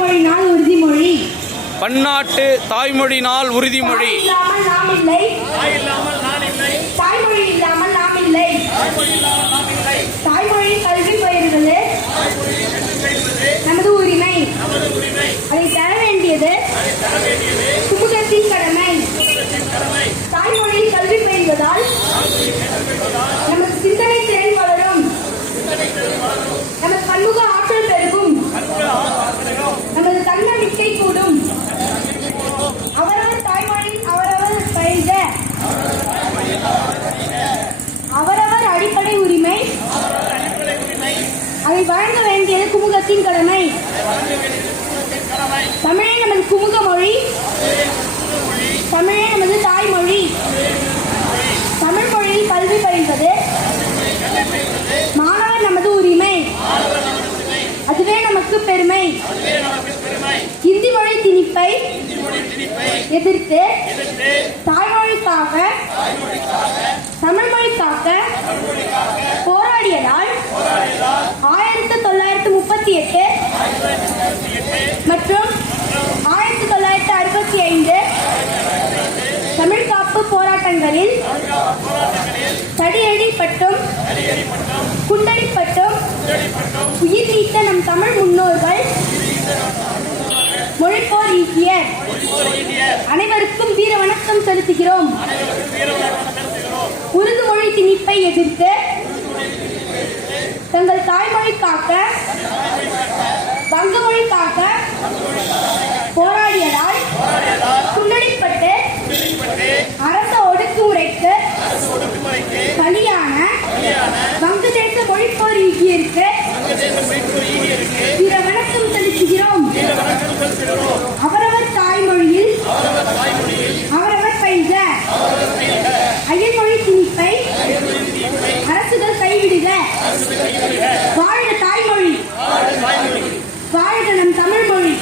தாய்மொழி நாள் உறுதிமொழி. பன்னாட்டு தாய்மொழி நாள் உறுதிமொழி. இல்லாமல் நாம் இல்லை, தாய்மொழி இல்லாமல் நாம் இல்லை. தாய்மொழி கல்வி பயிர்வது நமது உரிமை. அதை தர வேண்டியது குமுதத்தின் கடமை. தாய்மொழி கல்வி பயிர்வதால் நமது சிந்தனை திறன் வளரும், நமது பன்முக ஆற்றல் பெருகும், நமது தன்னம்பிக்கை கூடும். அவரவர் தாய்மொழி அவரவர் பயிர்க அவரவர் அடிப்படை உரிமை. அதை வழங்க வேண்டியது குமுகத்தின் கடமை. தமிழே நமது குமுக மொழி, தமிழே நமது தாய்மொழி. தமிழ் மொழியில் கல்வி பயில்வது மாணவர் நமது உரிமை, அதுவே நமக்கு பெருமை. இந்தி மொழி திணிப்பை எதிர்த்து தாய்மொழிக்காக தமிழ் மொழிக்காக போராடியதால் 1938 மற்றும் 1965 தமிழ் காப்பு போராட்டங்களில் தடியடிப்பட்டும் குண்டடிப்பட்டும் உயிர் நீத்த நம் தமிழ் முன்னோர்கள் மொழிப்போர் ஈட்டியர் அனைவருக்கும் வீர வணக்கம் செலுத்துகிறோம். உருது மொழி திணிப்பை எதிர்த்து தங்கள் தாய்மொழி காக்க வங்க மொழி காக்க போராடியதால் குண்டடிப்பட்டு அரச ஒடுக்குமுறைக்கு பலியான வங்கதேச மொழிப்போர் ஈட்டியருக்கு வீர வணக்கம் செலுத்துகிறோம். அவரவர் தாய்மொழியில் அவரவர் பயில்க. அயல்மொழி திணிப்பை அரசுகள் கைவிடுக. வாழ்க தாய்மொழி, வாழ்க நம் தமிழ் மொழி.